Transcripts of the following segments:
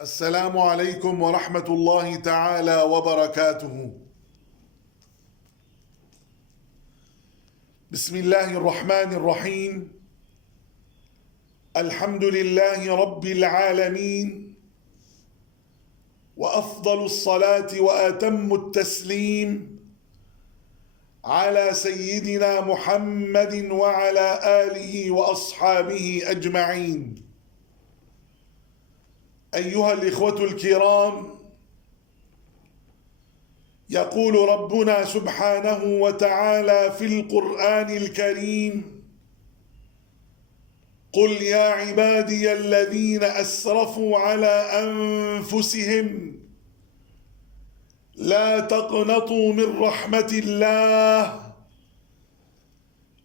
السلام عليكم ورحمة الله تعالى وبركاته. بسم الله الرحمن الرحيم. الحمد لله رب العالمين، وأفضل الصلاة وأتم التسليم على سيدنا محمد وعلى آله وأصحابه أجمعين. أيها الإخوة الكرام، يقول ربنا سبحانه وتعالى في القرآن الكريم: قل يا عبادي الذين أسرفوا على أنفسهم لا تقنطوا من رحمة الله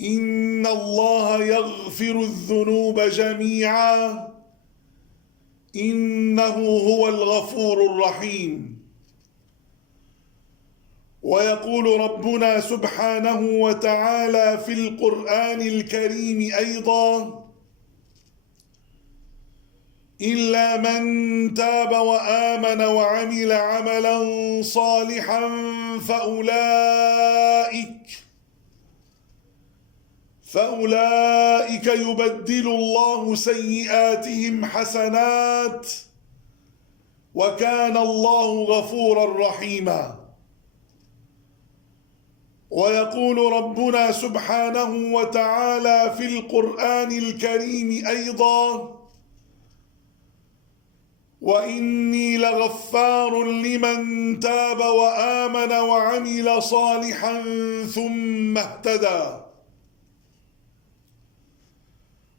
إن الله يغفر الذنوب جميعا إنه هو الغفور الرحيم. ويقول ربنا سبحانه وتعالى في القرآن الكريم أيضا: إلا من تاب وآمن وعمل عملا صالحا فأولئك يبدل الله سيئاتهم حسنات وكان الله غفورا رحيما. ويقول ربنا سبحانه وتعالى في القرآن الكريم أيضا: وإني لغفار لمن تاب وآمن وعمل صالحا ثم اهتدى.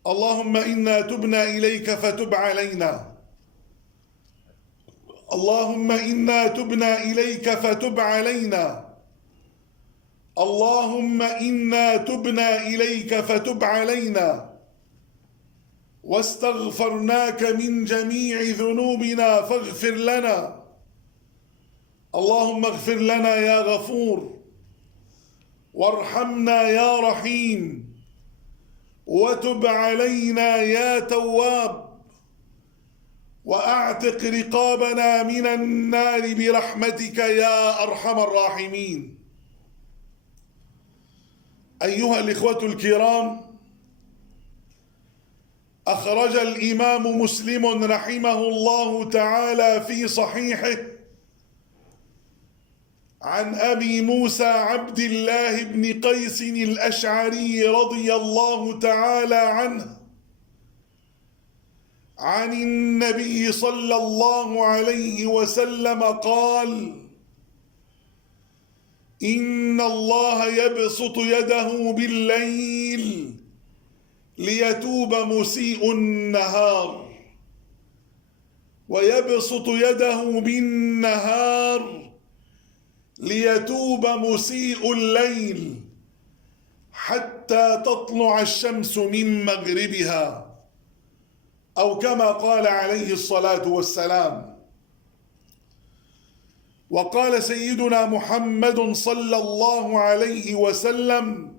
اللهم إنا تبنا إليك فتب علينا. اللهم إنا تبنا إليك فتب علينا. اللهم إنا تبنا إليك فتب علينا واستغفرناك من جميع ذنوبنا فاغفر لنا. اللهم اغفر لنا يا غفور، وارحمنا يا رحيم، وتب علينا يا تواب، وأعتق رقابنا من النار برحمتك يا أرحم الراحمين. أيها الإخوة الكرام، أخرج الإمام مسلم رحمه الله تعالى في صحيحه عن أبي موسى عبد الله بن قيس الأشعري رضي الله تعالى عنه عن النبي صلى الله عليه وسلم قال: إن الله يبسط يده بالليل ليتوب مسيء النهار، ويبسط يده بالنهار ليتوب مسيء الليل حتى تطلع الشمس من مغربها، أو كما قال عليه الصلاة والسلام. وقال سيدنا محمد صلى الله عليه وسلم: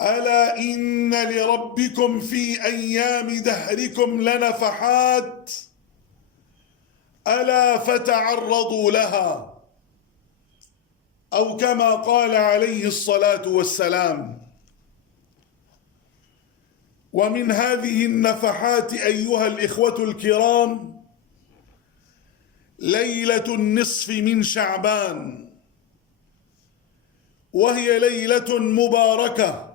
ألا إن لربكم في أيام دهركم لنفحات ألا فتعرضوا لها، أو كما قال عليه الصلاة والسلام. ومن هذه النفحات أيها الإخوة الكرام ليلة النصف من شعبان، وهي ليلة مباركة،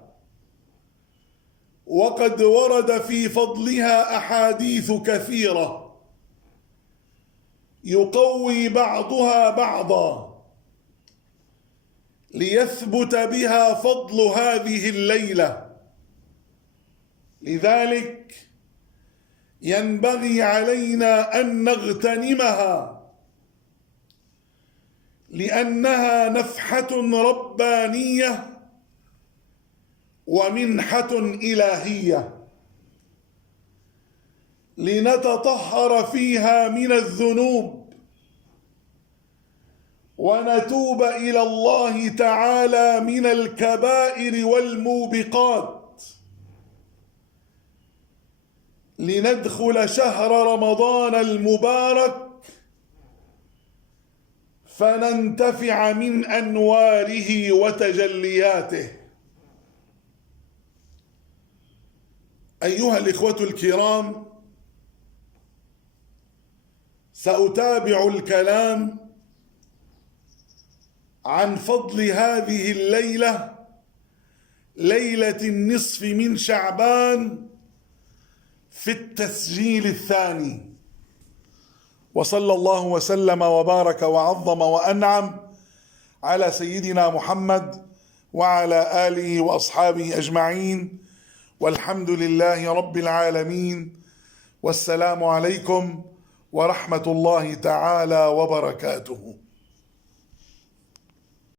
وقد ورد في فضلها أحاديث كثيرة يقوي بعضها بعضا ليثبت بها فضل هذه الليلة. لذلك ينبغي علينا أن نغتنمها، لأنها نفحة ربانية ومنحة إلهية، لنتطهر فيها من الذنوب ونتوب إلى الله تعالى من الكبائر والموبقات، لندخل شهر رمضان المبارك فننتفع من أنواره وتجلياته. أيها الإخوة الكرام، سأتابع الكلام عن فضل هذه الليلة، ليلة النصف من شعبان، في التسجيل الثاني. وصلى الله وسلم وبارك وعظم وأنعم على سيدنا محمد وعلى آله وأصحابه أجمعين، والحمد لله رب العالمين، والسلام عليكم ورحمة الله تعالى وبركاته.